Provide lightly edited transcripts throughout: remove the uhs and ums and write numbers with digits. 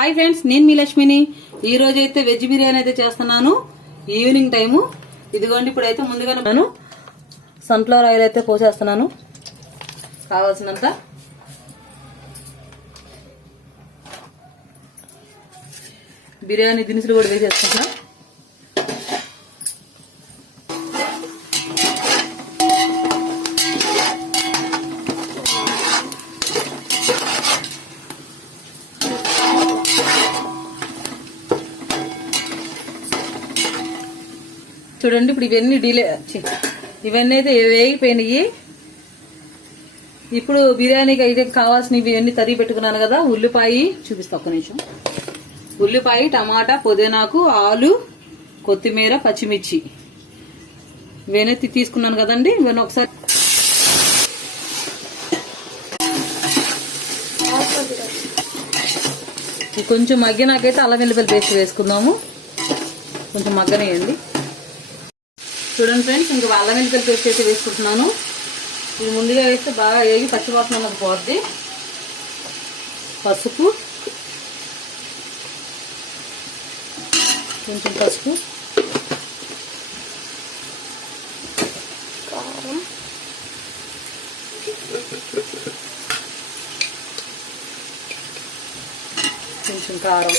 Hi friends, నేను మీ లక్ష్మిని. ఈ రోజు అయితే వెజ్ బిర్యానీ అయితే చేస్తున్నాను. Evening time. ఇదిగోండి, ఇప్పుడైతే ముందుగానే నేను సన్ఫ్లవర్ ఆయిల్ అయితే పోసేస్తున్నాను కావాల్సినంత. బిర్యానీ దినుసులు కూడా వేసేసుకుంటున్నా. చూడండి, ఇప్పుడు ఇవన్నీ అయితే వేగిపోయినాయి. ఇప్పుడు బిర్యానీకి అయితే కావాల్సినవి ఇవన్నీ తరిగి పెట్టుకున్నాను కదా. ఉల్లిపాయ చూపిస్తా, ఒక్క నిమిషం. ఉల్లిపాయ, టమాటా, పుదీనాకు, ఆలు, కొత్తిమీర, పచ్చిమిర్చి ఇవన్నీ తీసుకున్నాను కదండి. ఇవన్నీ ఒకసారి కొంచెం మగ్గినాకైతే అల్లం వెల్లుల్లి పేస్ట్ వేసుకుందాము. కొంచెం మగ్గనేయండి. చూడండి ఫ్రెండ్స్, ఇంక అల్లం వెల్లుల్లి పేస్ట్ అయితే వేసుకుంటున్నాను. ఇది ముందుగా వేస్తే బాగా వేగి పచ్చివాసన అన్నది పోద్ది. పసుపు, కొంచెం పసుపు, కారం, కొంచెం కారం,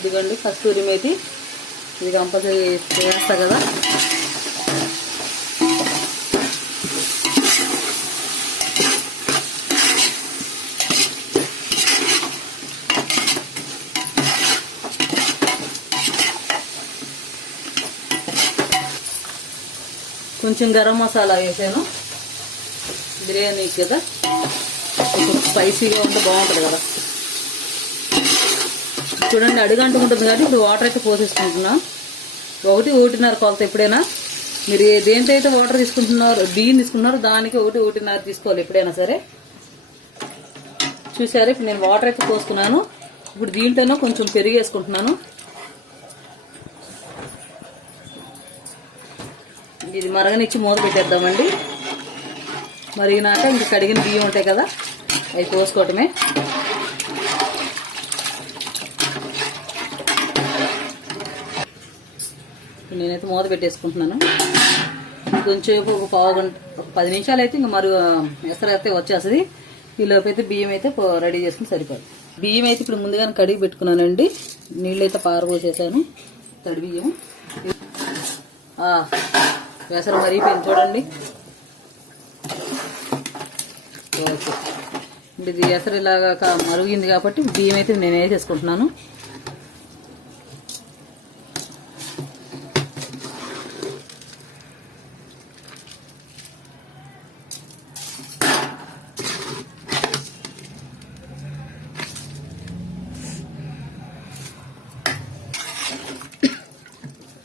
ఇదిగోండి కస్తూరి మేతి. ఇది కంపల్సరీ వేస్తా కదా. కొంచెం గరం మసాలా వేసాను, బిర్యానీకి కదా, కొంచెం స్పైసీగా ఉంటే బాగుంటుంది కదా. చూడండి, అడుగంటుకుంటుంది కాబట్టి ఇప్పుడు వాటర్ అయితే పోసేసుకుంటున్నా. 1-1.5 కొలత. ఎప్పుడైనా మీరు దేంతో అయితే వాటర్ తీసుకుంటున్నారో, బియ్యం తీసుకుంటున్నారో దానికి 1-1.5 తీసుకోవాలి ఎప్పుడైనా సరే. చూసారా, ఇప్పుడు నేను వాటర్ అయితే పోసుకున్నాను. ఇప్పుడు దీంట్లోనూ కొంచెం పెరుగు వేసుకుంటున్నాను. ఇది మరగనిచ్చి మూత పెట్టేద్దామండి. మరిగినాక ఇంక కడిగిన బియ్యం ఉంటాయి కదా, అవి పోసుకోవటమే. నేనైతే మూత పెట్టేసుకుంటున్నాను. కొంచెం ఒక పావు గంట, ఒక 10 నిమిషాలు అయితే ఇంకా ఎసరు అయితే వచ్చేస్తుంది. ఈలోపు అయితే బియ్యం అయితే రెడీ చేసుకుని సరిపోదు. బియ్యం అయితే ఇప్పుడు ముందుగానే కడిగి పెట్టుకున్నానండి. నీళ్ళు అయితే పారబోసేసాను. తడి బియ్యం. ఎసరు మరిగిపోయింది చూడండి. ఓకే, ఇప్పుడు ఇది ఎసరు ఇలాగా మరుగుంది కాబట్టి బియ్యం అయితే నేను వేసేసుకుంటున్నాను.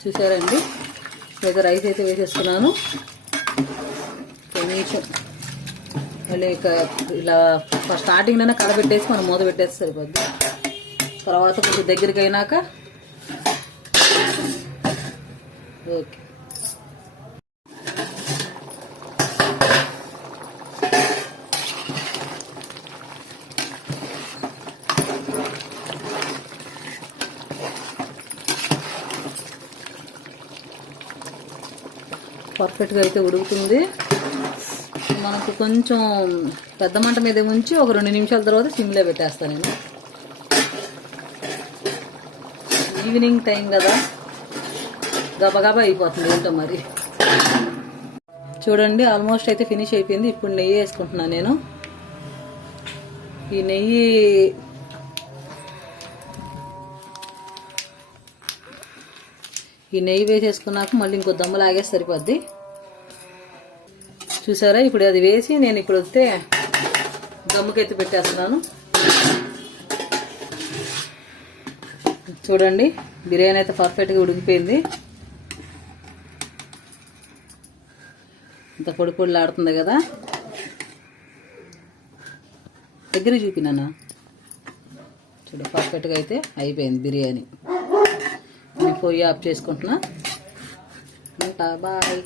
చూసారండి, లేదా రైస్ అయితే వేసేసుకున్నాను. కొంచెం మళ్ళీ ఇలా స్టార్టింగ్లోనే కడబెట్టేసి మనం మూత పెట్టేసి సరిపోద్ది. తర్వాత కొంచెం దగ్గరికి అయినాక ఓకే. పర్ఫెక్ట్గా అయితే ఉడుకుతుంది. మనకు కొంచెం పెద్ద మంట మీద ఉంచి ఒక 2 నిమిషాల తర్వాత సిమ్లో పెట్టేస్తాను నేను. ఈవినింగ్ టైం కదా, గబగబా అయిపోతుంది ఏంటో మరి. చూడండి, ఆల్మోస్ట్ అయితే ఫినిష్ అయిపోయింది. ఇప్పుడు నెయ్యి వేసుకుంటున్నాను నేను. ఈ నెయ్యి వేసేసుకున్నాక మళ్ళీ ఇంకో దమ్ము లాగేసి సరిపోద్ది. చూసారా, ఇప్పుడు అది వేసి నేను ఇప్పుడు వస్తే దమ్ముకైతే పెట్టేస్తున్నాను. చూడండి, బిర్యానీ అయితే పర్ఫెక్ట్గా ఉడికిపోయింది. ఇంత పొడి పొడిలాడుతుంది కదా. దగ్గర చూపినానా, చూడు పర్ఫెక్ట్గా అయితే అయిపోయింది బిర్యానీ. పొయ్యి ఆఫ్ చేసుకుంటున్నా. బాయ్.